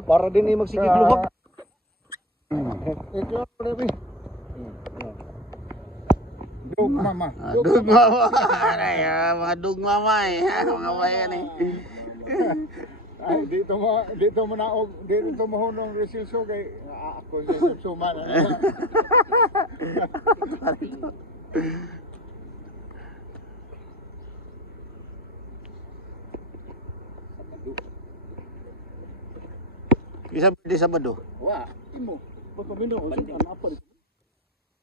para din ay magsigigluhag. Ikaw Rebi. Dug mama. Dug mama. Ay, mga dug mama eh. Mga bayan eh. Ay dito mo naog dito mo hunong resilso kay ako sa suman. Isa di Sabado. Wa, imo. Pagkamino ko sa apa dito.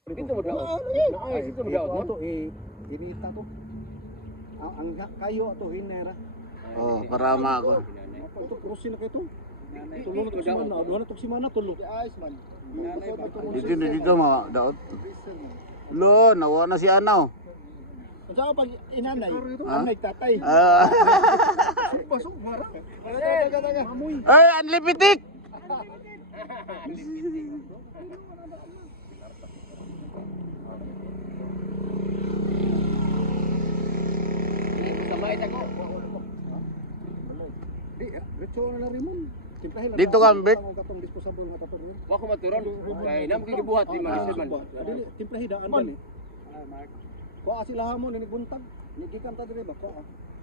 Dito mo daw. Ay, dito mo daw. Ito inita to. Ang kayo ato hinera. Oh, para ako. Ito krusin na kayo to. Tulo na to si Mana, duha na to si Mana tulo. Ayos man. Dito mga daot. Lo, nawa na si Anaw. Sa pag inanay, anay tatay. Pasok mara. Taga. Ay, unlimited. Samay ako. Di, retso na rin mo. Timplahin Dito ka, Bert. Katong disposable nga tapos rin. Wa ko maturon. Kay nam gibuhat di man man. Dili, timplahin daan ba ni? Ko sila hamon ni buntag. Nigikan ta dire ba ko?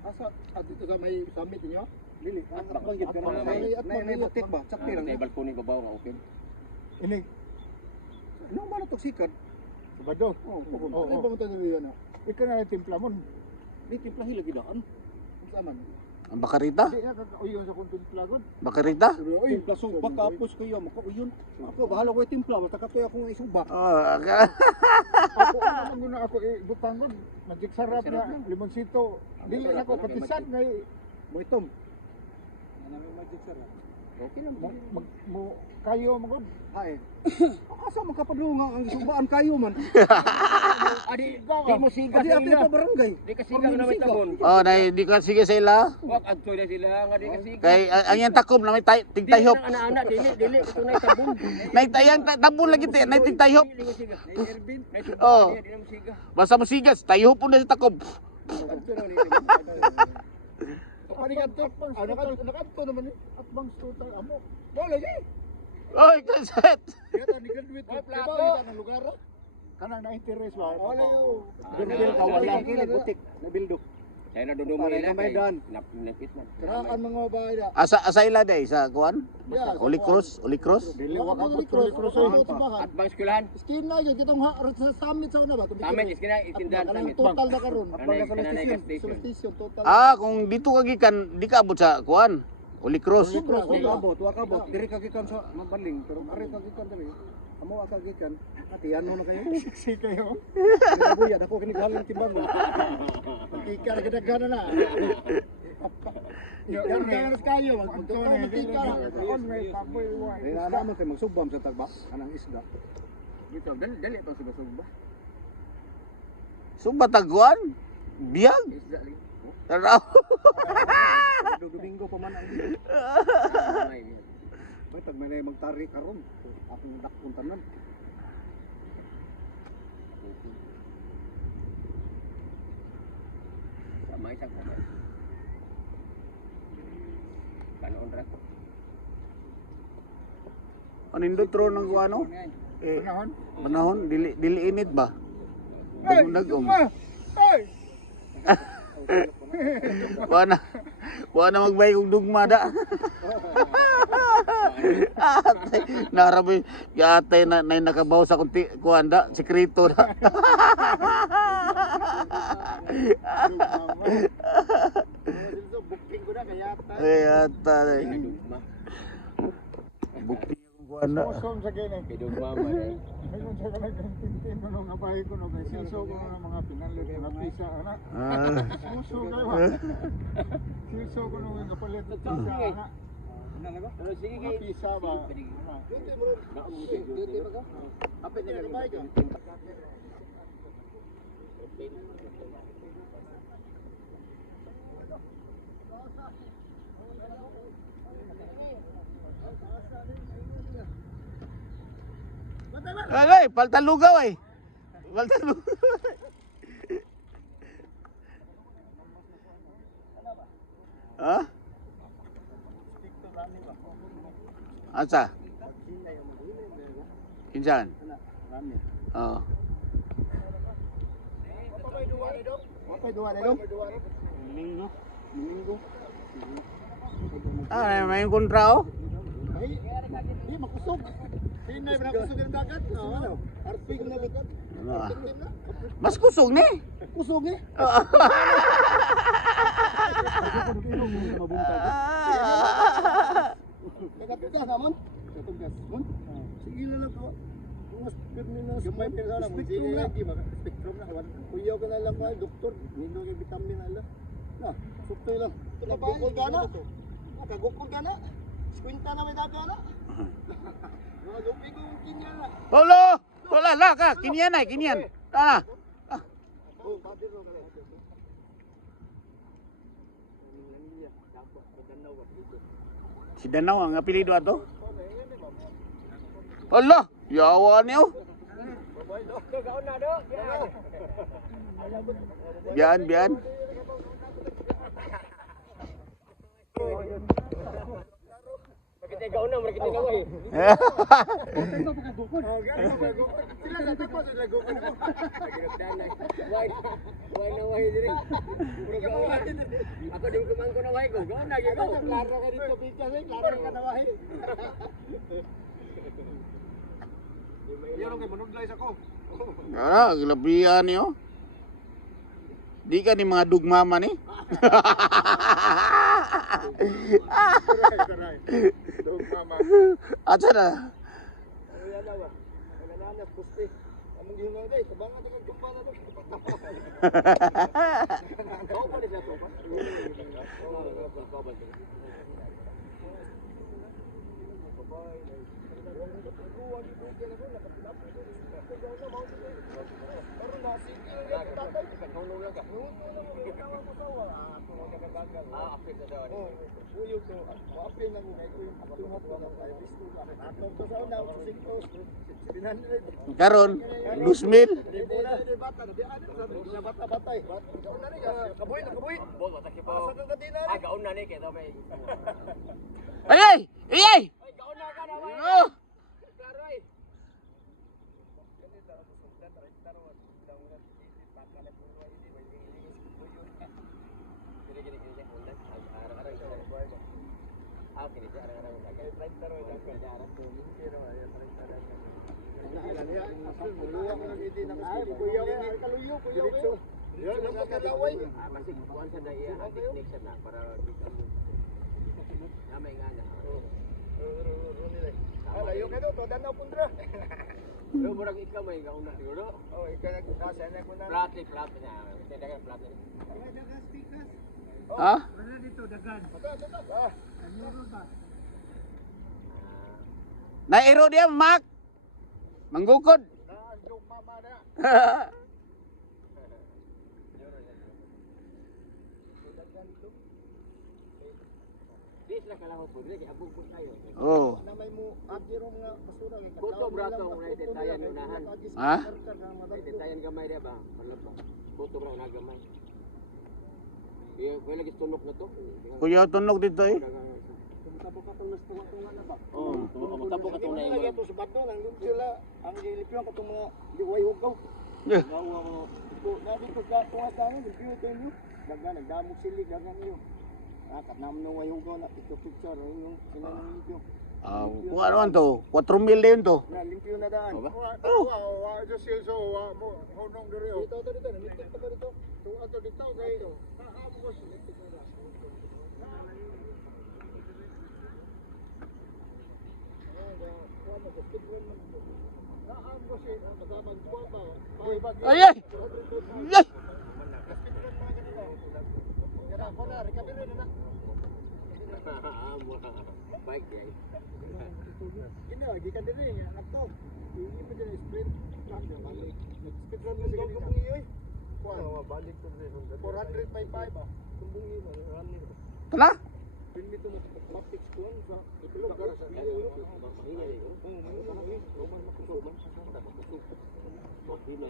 Asa dito sa may summit niyo? Dili, banggit ka na. At may butik ba? Sakti lang. May balkoni babaw nga okay. Ini Nung ba toksikan? Sabado. Oh, Ay pumunta dito yan. Ikaw na timpla mo. Di timplahin lagi daan. Sa man. Ang Bakarita? Di nakakauyon sa kung timpla gud. Bakarita? Uy, timpla suba kapos kayo, makauyon. Ako bahala ko timpla, basta katoy ako nga isuba. Oh, Ako ang guna ako butang gud. Magic sarap na limonsito. Dili na ko patisan ngay Mo itom. okay lang. Mo kayo mo gud. Ay. Asa man kapadungan ang isubaan kayo man. Adi, di mo siga Adi sa ati ila. pa barangay. Di ka siga na may tabon. oh, na di ka sige sa ila. Wak adtoy na sila nga di ka siga. Kay ang yan takom na may tigtayhop. Ana dili ito na tabon. Naitayang tabon lagi te, nay tigtayhop. Dili mo siga. Ervin, may Oh. suba di mo siga. Basta mo sigas, tayhop po na sa takom. Adto na ni. Ani kadto. Nakadto naman ni atbang total amo. Wala lagi. Oy, kaset. Kaya ni graduate. Ay, Diba plato. kita ng lugar? Kanang na-interest ba? Wala yo. Bil ka wala kini butik na bildok. Kaya na dudo mo Para ila. may dan. Napit man. Karaan mga bahay da. Asa ila day sa kuan? Yeah, Uli Cruz, Uli Cruz. Dili wa ka putuli krusoy. At bang eskwelahan. Skin na yun, kitong sa summit sa una ba? Tamen iskina itindahan Ang tamen. total na karon. Kanay- Pagka sa kanay station, station. sa station total. Ah, kung dito ka gikan, di ka abot sa kuan. Uli Cruz. Cross wa kabot, diri ka gikan sa mabaling, pero ari ka gikan dali. Amo ka gikan, atiyan mo na kayo. Si kayo. Buyad ako kini galing timbang. Ikar kadagana na. Yan na kayo. On may papoy wa. Ay ana man kay magsubam sa tagba kanang isda. Dito dali pa sa suba. Suba taguan. Biyag. Isda li. Taraw. Domingo pa man ang dito. May Bay pag may magtari karon, akong dakpon tanan. Samay sa kamay. Kanon ra. Anindot ro ng kuano? Eh, Panahon. panahon dili init ba? Ay, Dagom. Ay. Wa na magbay kog dugma da. Ate, narabi yate na nakabaw sa kunti kuan da, sekreto da. Booking ko na kaya ta. Ay ata. Dugma. Bukti yung kuan da. Mosom sa kini. Dugma man. Ayun sa kanang tintin mo nung abay ko no kay siso ko ng mga pinalit na pisa ana. Ah. Muso kayo. Siso ko nung kapalit na pisa ana. Pero sige Mga pisa ba? Apit na kabay ka. Ay, palta lugaw ay. Palta lugaw. Ha? Asa? Kinsan? Oh. Wapay duwa na dong. Minggo. Ah, may kontra oh. Ay, di makusog. Pinay na kusog ang dagat. Oo. Arpig na dagat. Ah. Mas kusog ni. Kusog eh. Nagatugas naman. Nagatugas. Sige na lang ko. Mas pirmi na gamay pero sana mo sige lagi ba spectrum na kawan. Kuyaw ka na lang ba doktor. Nino yung vitamin ala. Na, suktoy lang. Nagukol ka na. Nakagukol ka na. Kwenta na may daga na. Mga lupi ko kinya na. Polo! Wala la ka, kinian ay, kinian. Tara. Oh, padir ro kala. Si Danau ang apelido ato. Allah, yawa niyo. Bian. Kita gaon na, kita gaway. Sila na tapos sila gukol. Why na why dire? Ako di kumangko na why ko. Gaon na gyud. Klaro ka dito picture eh, klaro ka na wahi. Yun kay manudlay sa ko. Ah, gilabihan niyo. Di ka ni mga dugmama ni. Taray. Dog mama. Acha na. Ayan na ba? Nananas pusti. Among gihunay day, tabangan ka gumpa na to. Ko pa ni sa to. Uyog to, apil lang kay ko yung tungat ko ng bisto ka. Ato to sa una, sa singkos. 700. Karon, 2,000. Bata-bata eh. Gaon na rin ka. Kabuhi na kabuhi. Bo ta kipo. Asa ka din na. Gaon na ni kay to may. Ay! Ay gaon na ka na why. Oh! Karoy. Pero murag ikaw may gaon na siguro. Oh, ikaw nagkasa na ko na. Flat na. Tindagan flat na. Ha? Nairo dia, Mak. Manggukod. Dog mama na. Dis na kalahot po dire kay abog po tayo. Oh. Na may mo abjiro nga basura kay Buto brato kung na detayan unahan. Ha? Detayan gamay dia ba? Malabo. Buto bra na gamay. Kuya lagi tunok na to. Kuya tunog dito eh. Oh, matabo ka tong Lagi na ato sa bato nang sila ang gilipyon katong mga giway hugaw. Yeah. Gawa mo. Nabi ko ka tuwas dami limpyo to inyo. Dagan nagdamog silig dagan niyo. Katnam no way hugaw na picture yung sinanang limpyo. Ah, kung ano man to? 4,000 din to. Na limpyo na daan. Wa just silso wa mo honong diri. Dito namitik pa dito. Tu ato dito kay naamgos. Naamgos eh magaman ko ba. Ay ay! Ay! Kaya ko na recovery na na. Bike yay. Kini gikan diri nga ato. Ini pa diri sprint truck na balik. Speed run na siguro kung iyoy. Kuha balik to diri 400 ah. Kumbungi mo run ni. Tala? Pili to mo plastic kuan sa itulog ka sa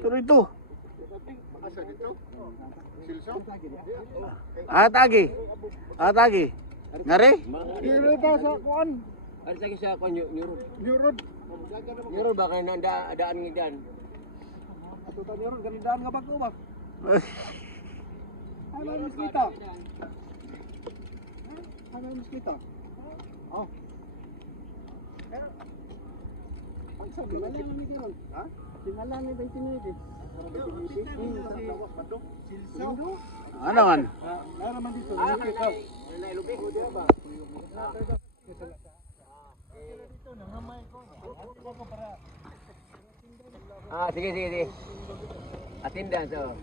Tuloy to. Asa dito? Silso? Atagi. Atagi. Ngari? Dili ta sa kuan. Ano sa kisa ko nyurod? Nyurod. Nyurod ba kaya adaan ngidan? Atutan yun, ganidaan nga bago ba? Ano yung miskita? Ano yung miskita? Oh. Ang sabi, wala lang ni Kiron. Ha? Tingala ni 29 eh. Silso? Ano man? Lara man dito, Ah, miskita. may lubig ko diya ba? Ah, sige. Attendance oh.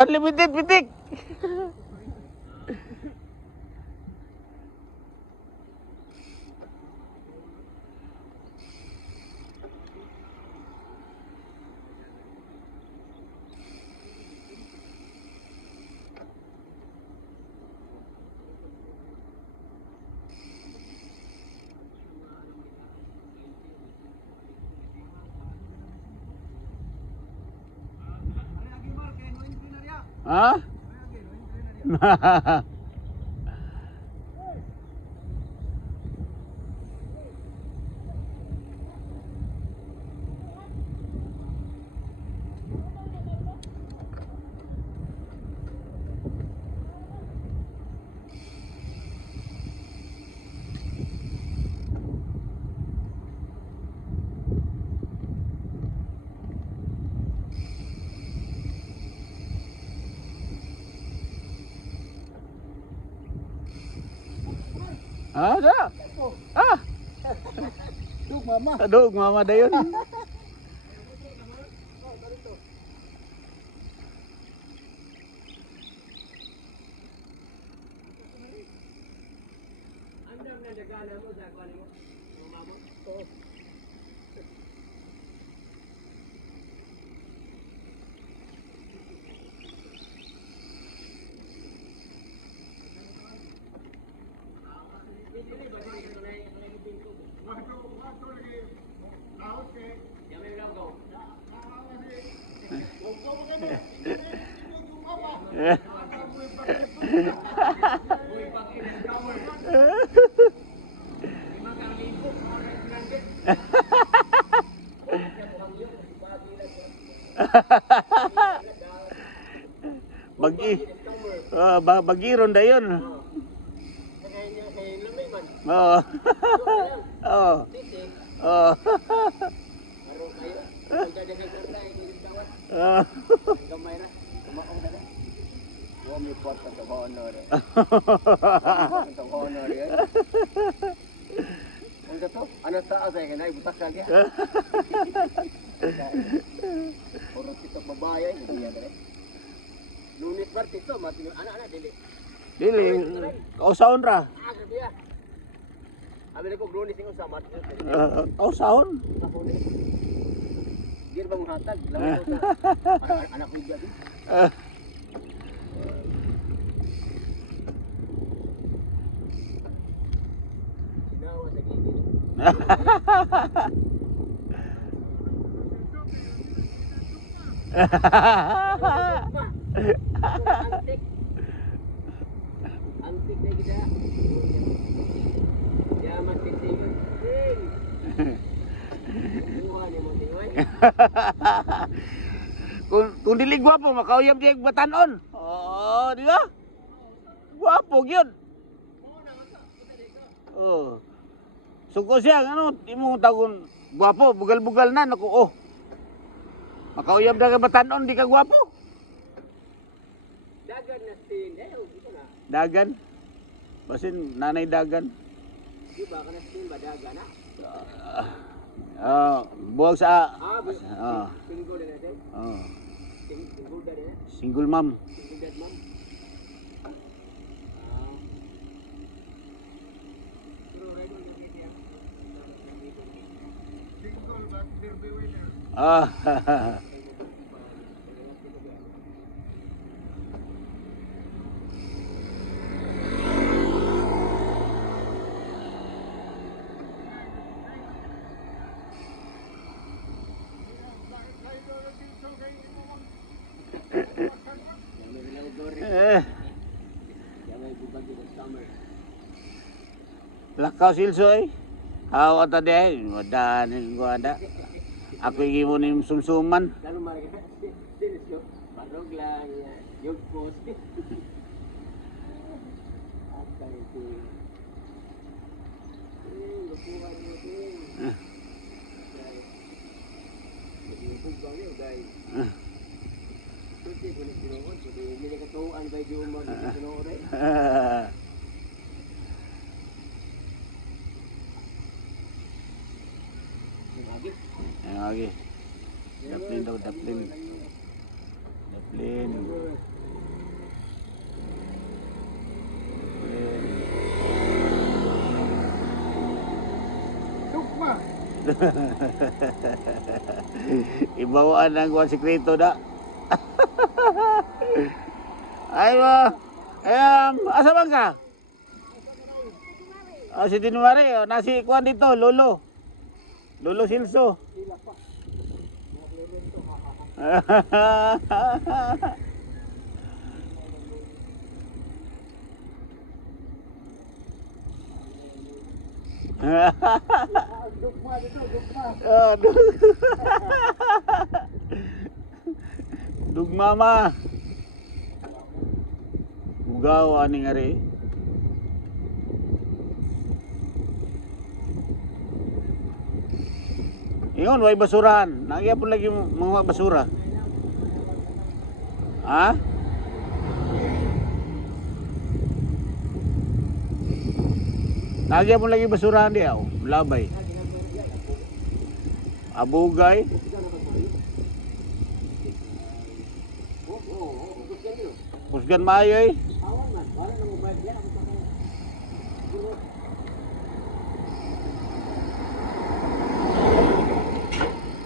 Unlimited pitik. Ha? Da. Dug mama. Aduh, mama dayon. Andam na dagana mo sa kuan mo. Mama mo. Bagiron dayon. Oo. Oo. Oo. Gamay ra. Kumaong na. Wa mi porta sa honor. Sa honor yan. Ang gato, ano sa asa yan ay butak lagi. Puro kita babae, hindi yan dere. Lunes martes to, matino ana dili. Dili, kausaon ra. Ah, grabe ya. Abi ko lunes ning usa martes. Kausaon. Gir bang hatag, lawan ko sa anak ko diyan. Sinawa sa gilid. Antik. Antik na kita. Yaman tiksingon. Sing. Buha ni mo tingoy. Kung dili gwapo makauyab diay batanon. Oh, di ba? Gwapo gyud. Oh. Suko siya ano, imo tagon gwapo, bugal-bugal na nako oh. Makauyab na ka batanon di ka gwapo. Dagan na stin. Dito na. Dagan. Basin nanay dagan. Di ba kana stin ba dagan na? Buwag sa Ah, ah. pingo na natin. Oh. Single dad eh. Single mom. Single dad ma'am. Single but derby winner. Ah. Eh, lakaw silso eh. Hawa ta de, wadanin ko ada. Ako igi mo ni sumsuman. Lalu mereka serius yo. Parog lang ya. Yog post. Apa itu? Lupuhan mo din. Jadi bugang yo guys. Suti ko ni tinuod, suti mili katuan ba di umag tinuod eh. Lagi. Ayan lagi. Daplin daw, daplin. Daplin. Dugma. Ibawaan ang kuwan sikreto da. Ay ba? Asa bang ka? Si Tinumari, nasi kuwan dito, Lolo. Lolo Silso. Dugma dito, dugma. Dugmama. Ugaw ani ngari. Ingon way basurahan. Nagya po lagi mga basura. Ha? Nagya po lagi basurahan di aw. Labay. Abugay. Pusgan maayo eh.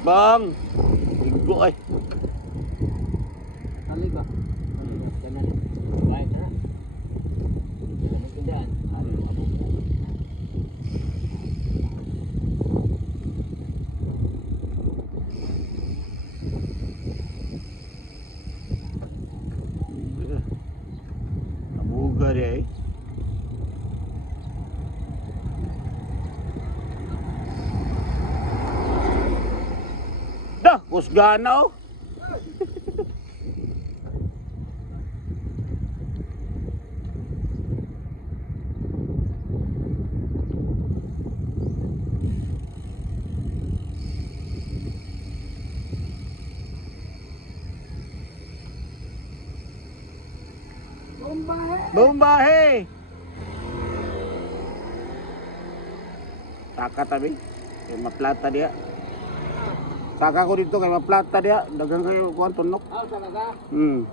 Bang, igo ay. Kali ba? Kanan. Baik na. Tindahan. Abuga di ay. Dah, kusgana oh. Bombahe. Taka tabi. Kay maplata dia. Taka ko dito kay maplata dia. Dagang kayo kuan tunok. Ah, talaga? Hmm.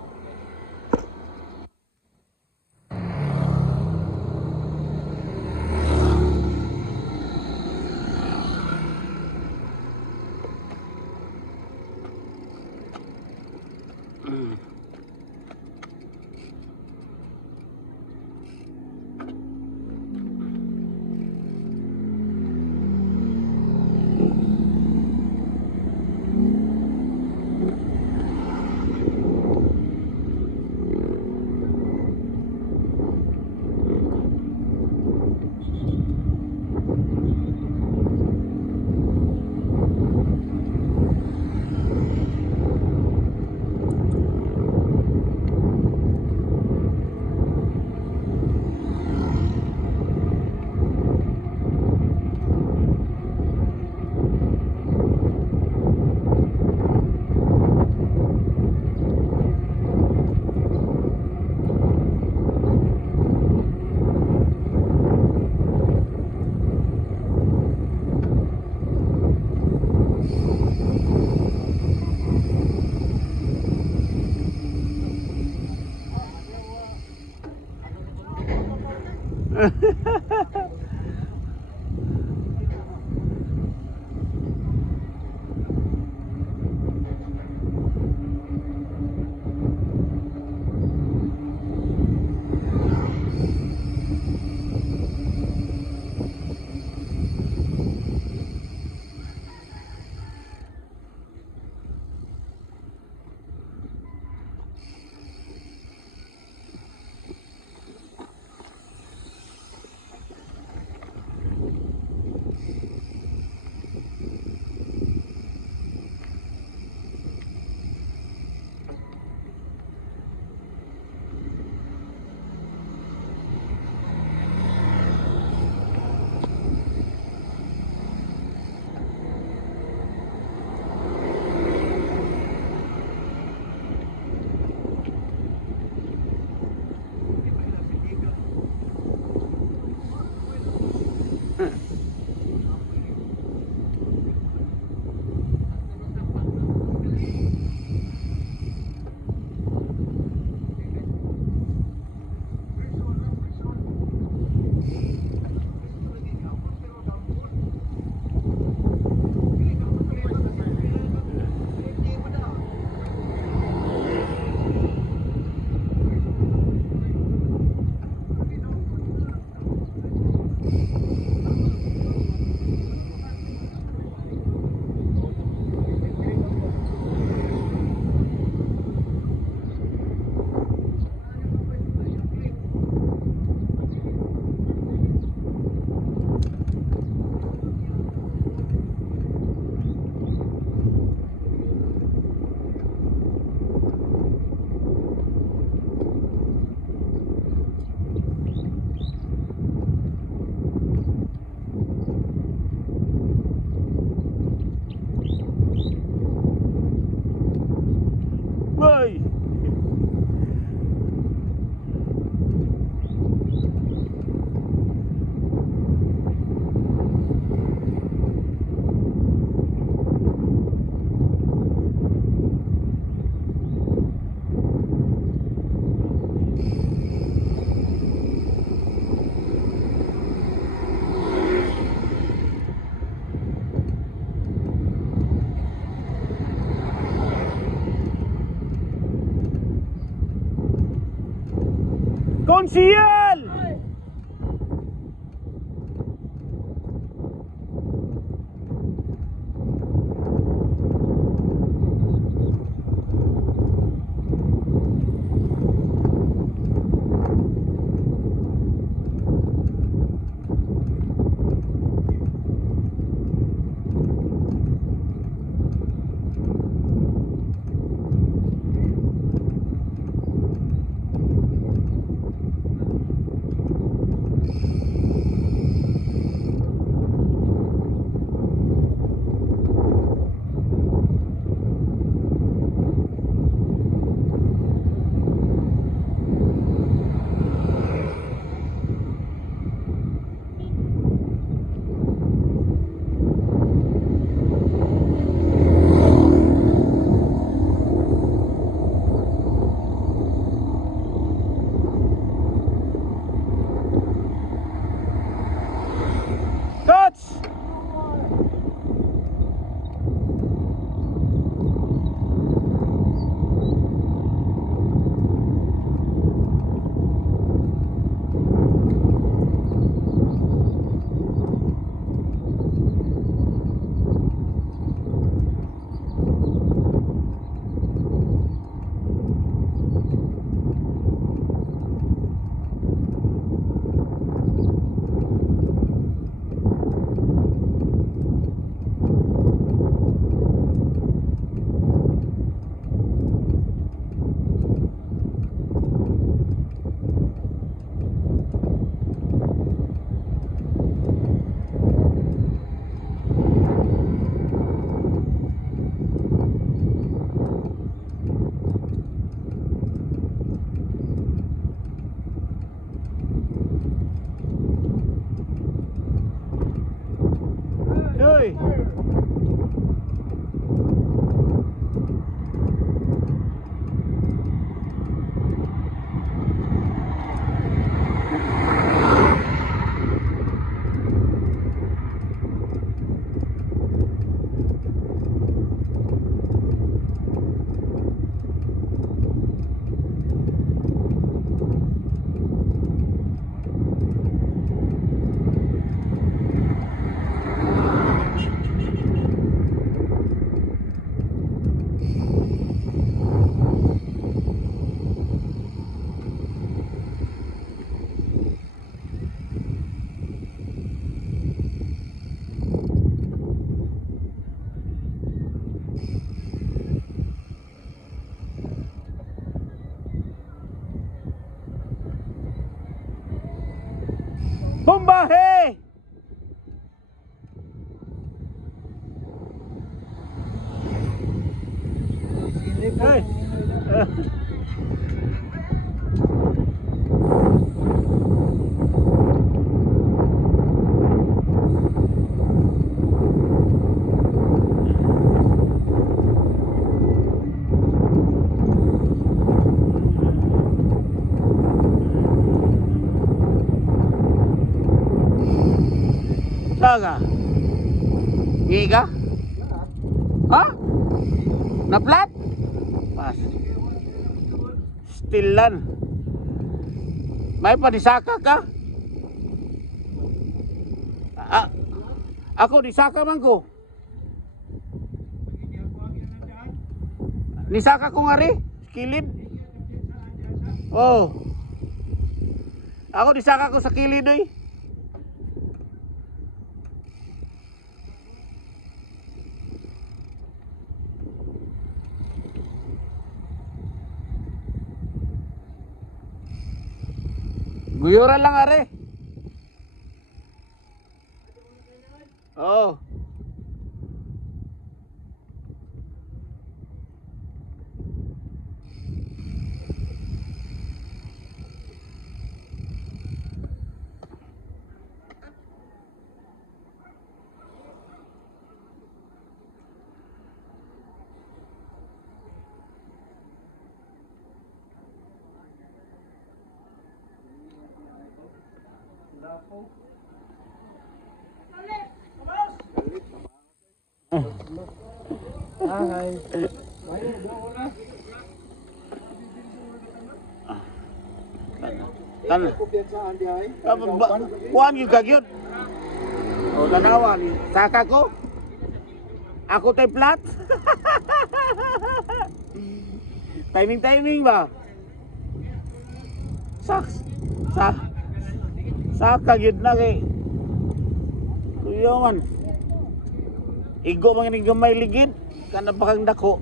Boy! Konsihal! Humbahe! Hey. Saga. Giga? Ha? Naplat? Pas. Stilan. May padisaka ka? Ako disaka man ko. Nisaka ko nga rin. Kilid. Oh. Ako disaka ko sa kilid eh. Guyura lang are. Oh. Tan. Kuan yung kagyot. O tanawa ni saka ko. Ako tay plat. Timing ba? Saka gyud na kay. Kuya man. Igo man ni gamay ligid kana bakang dako.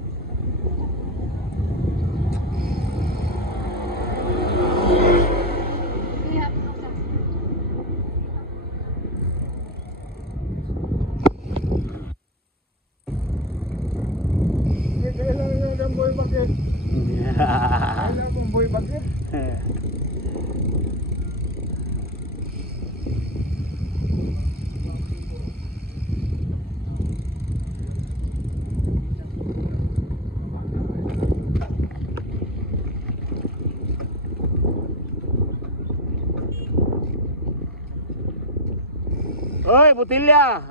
Oy, butilya.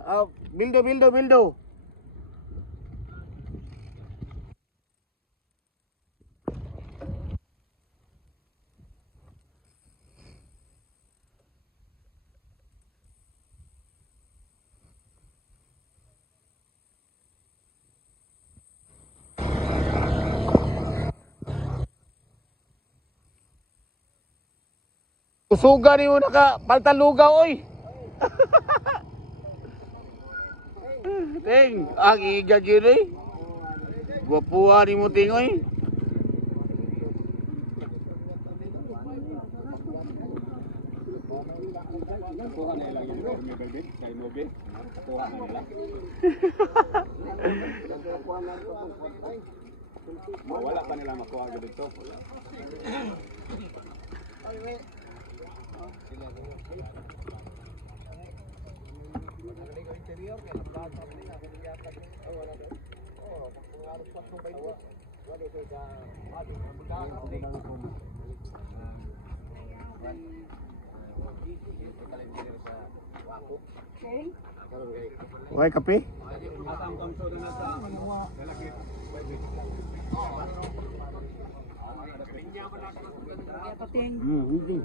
Bildo. Usuga ni mo naka paltalugaw oy. Ting, ang igagiri. Gwapuha ni mo tingoy. Wala pa nila makuha dito. Okay, kape? Hindi.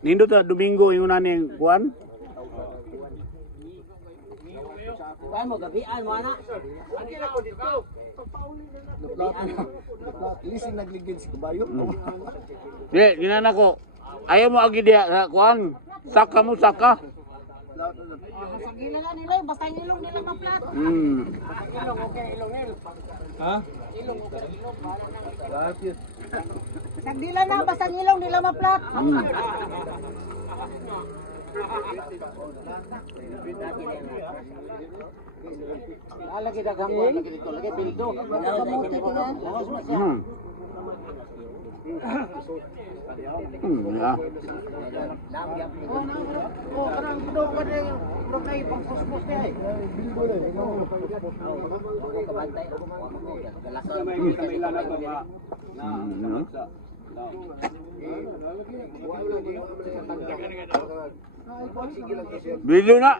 Nindo ta Domingo yung nani kuan? Kuan mo gabian mo ana. Lising nagligid si kabayo. Di, ginana ko. Ayaw mo agi diya sa kuan. Saka mo saka. Sa gila nga nila, basta yung ilong nila maplat. Sa gila na, basta yung ilong nila maplat. Lagi dagang ko, lagi dito, lagi bildo. Ya. Oh, karang budo ka din, budo kay pangpuspos niya eh. Bilbo lang. Ako kabantay, ako galasan. Bilo na.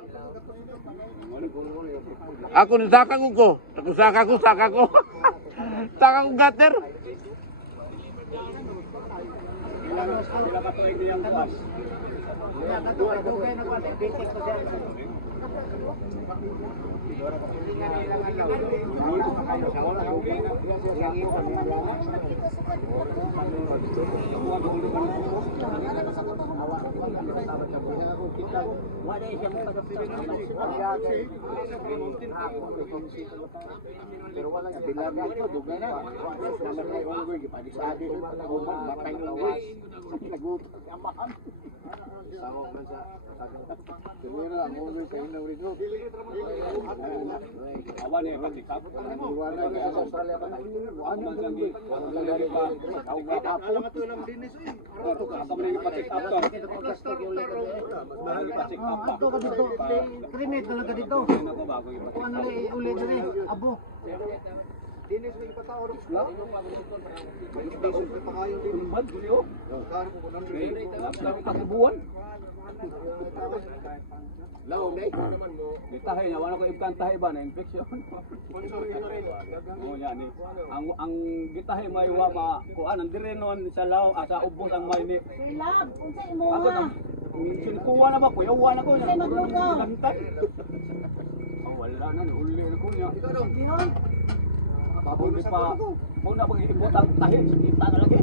Ako ni saka ko. Ako saka ko. Saka ko gater. Pero wala sa bilang ito, dugay na. Naman kay Ongoy, gipadisadi rin pala uman, batay ng was. Nagutot ang amahan. Sama man sa Tumira ang Ongoy sa inaw rin. Awan eh, patikap. Iwana ka sa Australia pa na. Ano man lang din. Wala na rin pa. Alam ito ng dinis eh. Asa man yung patikap to? Mahal yung patikap pa. Ato ka dito, krimet na lang ka dito. Ako bago yung Kung ano na ulit na rin, abo. Dinis may ipatao rin. Bad, Julio. Kakibuan. Laong day. Ditahay na, wala ko ibkantahay ba na infection? Oh, yan eh. Ang gitahay may wama, kuan ang dire noon sa law, sa ubos ang may ni. Silab, unsa imo Ako ha? nang sinkuha na ba, kuyawa na ko. Unsay maglugaw? Kantay. Oh, wala na, uli na ko niya. Hindi pa, muna pag-ibot ang tahi, kita na lagi.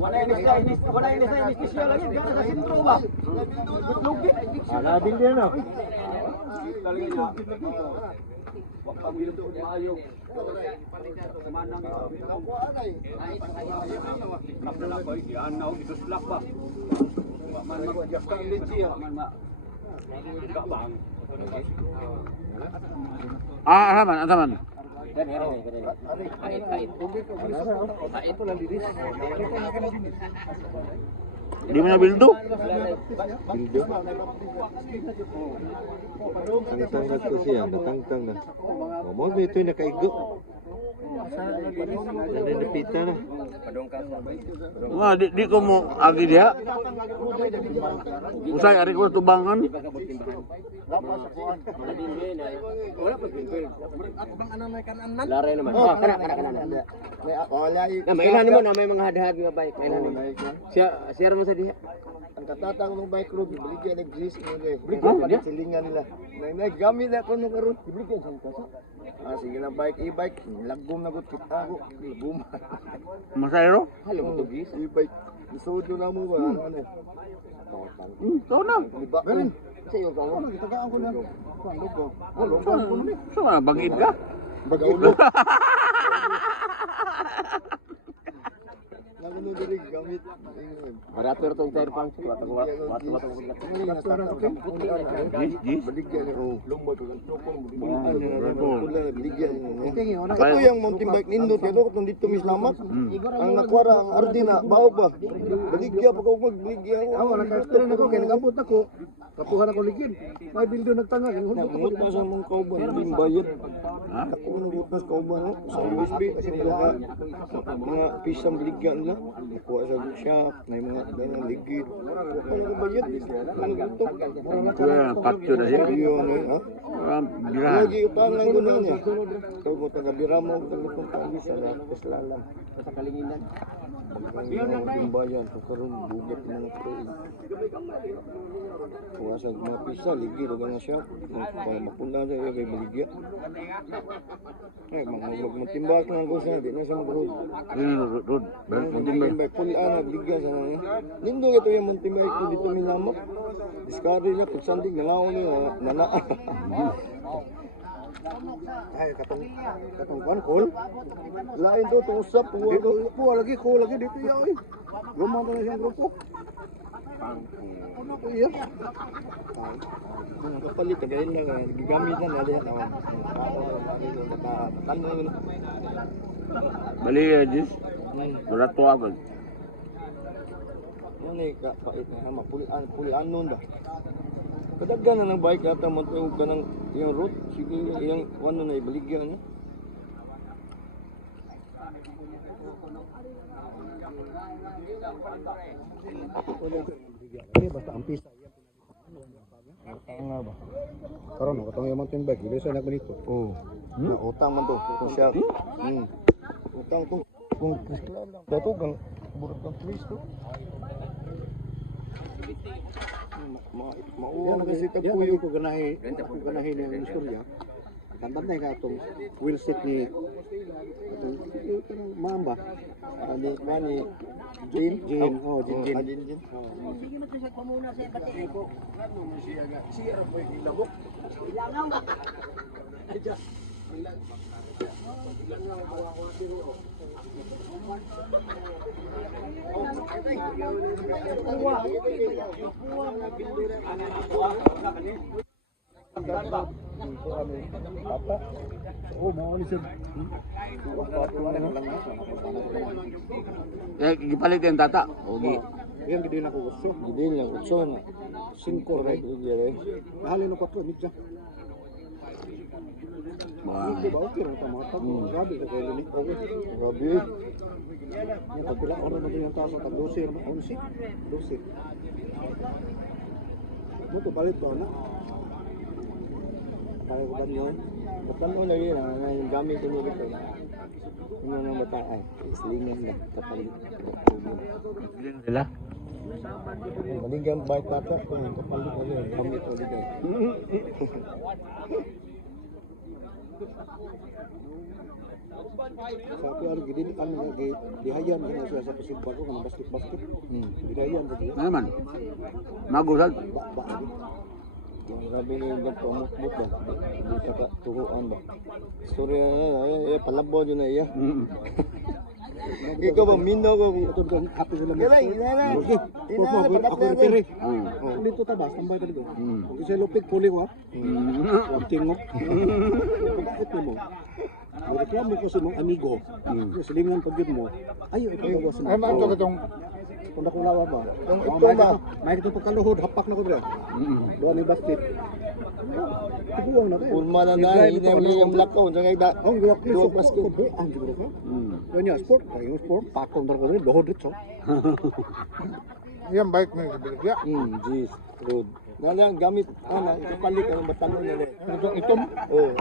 Wala ini siya lagi, gana sa sentro ba? Lugit. Alabil din na. Talaga niya. Wag pa bilog ko maayo. Kumanang nakala ko, yan na, isuslak pa. Man mag-adjust ka ulit siya. Man ma. Kabang. Asaman. Di mo na bildo? Tangtang ko siya, natangtang na. O mo ito yung nakaigo. Nalipita na. Wah, di ko mo agi dia. Usay ari ko tubangan. Lare naman. Oh, kana. Na mainan mo na may mga hadhad nga bike, mainan mo. Share mo sa diha. Ang katatang ng bike road, biligyan nag-gis mo rin. Oh, Biligyan yeah. silingan nila. Gamit ako nung karoon. Biligyan sa kasa. Sige na bike, e-bike. Lagom na ko kita ako. Lagom. Masayro? Halo mo to gis. E-bike. Isudo na mo ba? Ano? To na. Liba ko. Sa iyo ka. Ano, gitagaan ko na. Lugo. Oh, lugo ko na. So, bagid ka? Bagaulo. Nagulo diri gamit. Barato tong tire pang Dis. Baligyan ko. Lumbo to ang tukong. Baligyan. Kaya- Ito yung mountain bike nindot ito kung dito mislamat. Ang nakwara ang Ardina bao ba. Baligyan pa ko magbaligyan ko. Ako nagkastro na ko kay nagabot ako. Kapuhan ako ligid. May bildo nagtanga kay hulot pa sa mong kauban din bayad. Ha? Ako nagutas kauban sa USB kasi mga pisang baligyan nila. Kuha sa shop, may mga ganang ligid. Ano ko bayad? Ano ito? Kaya patyo na siya. Ha? Bira. Lagi utangan ko na niya. Kaya ko taga-bira mo, talutong tayo sa lapis lalang. sa kalinginan. Ang bayan, karon bugat ng tuig. Sa mga pisa, ligi, lugar na siya. Para mapunta sa iyo, kay baligya. Ay, magmulog mo timbak na ako siya, di na siya mag-road. Rod. Muntimbay, pulaan, nagligya sa nanya. Nindo ito yung muntimbay ko dito minamak. Discovery niya, pagsandig, nangaon niya, nanaan. Ay, katong kol. Lain to, usap. Puwa lagi, ko lagi dito yaw eh. Lumang na siyang grupo. Iya. Ang kapalit, tagayin na, gigamit na nali. Tanong na. Bali ya, Jis. Wala to agad. Ano eh, kapait na, pulaan nun ba? Kadaggan na ng bike ata, matawag ka ng yung route. Sige, yung ano na ibaligyan niya. Basta ang pista. Nga ba? Karon no, katong yung mountain bike, dili sa nagbanito. Oo. Na utang man to, kung siya. Utang to. Kung krisklan lang. Dato kang burot kang twist to. Mauwa na kasi tagpuyo ko ganahi ng istorya. Kantan na ka itong wheel set ni Mamba. Ni Jin. Jin. Sige mo sa pamuna sa bati. Siya ra boy ilabok. Ilangaw. Oh, mau ni sir. Gipalit yung tata. Okay. Yang gede na ko gusto. Gede na gusto na. 5 right dire. Halin ko 4 midja. Hindi ba okay ra tama ta. Grabe ka kay ni. Okay. Grabe. Yung pagpila ko na yung taso tag 12 na 11. 12. Mo to palit to na. Kaya ko lang yun. Ba't mo lagi na yung gamit ko mo dito. Ano nang bata ay islingan na kapalit. Sila? Maligang bike nata kung kapalit ko yun. Gamit ko dito. Sabi ari gidi ni kami lagi dihayan na siya sa pasimpa ko kung basket. Dihayan ko diya. Ano naman? Magusag. Ba. Grabe na yung pamutmut ba? Hindi ka turuan ba? Sorry na, palabo dyan na iya. Ikaw ba, minaw ba? Ito ba, happy sila mo? Inana. Ako retire. Dito tabas, tambay ka dito. Kung isa lupig, puli ko ha? Huwag tingok. Bakit na mo? Reklamo ko sa mga amigo. Silingan pag yun mo. Ayaw, ito ba sa mga. Ay, mato ka itong Kung nakulawa ba? Yung ito ba? May ito pagkaluhod, hapak na ko dira. Doon ni basket. Tiguang na kayo. Pulma na na, hindi yung lakaw. Ang gawak niyo sa basket. Ang siguro ka? Yan yung sport. Yung sport, pakong na ko dira. Dohod dito. yung bike na biligya. Jeez. Road. Nalang gamit, ito palit ang batanon nila. Ito, Oo.